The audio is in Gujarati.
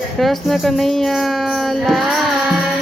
કૃષ્ણ કનૈયા લાલ.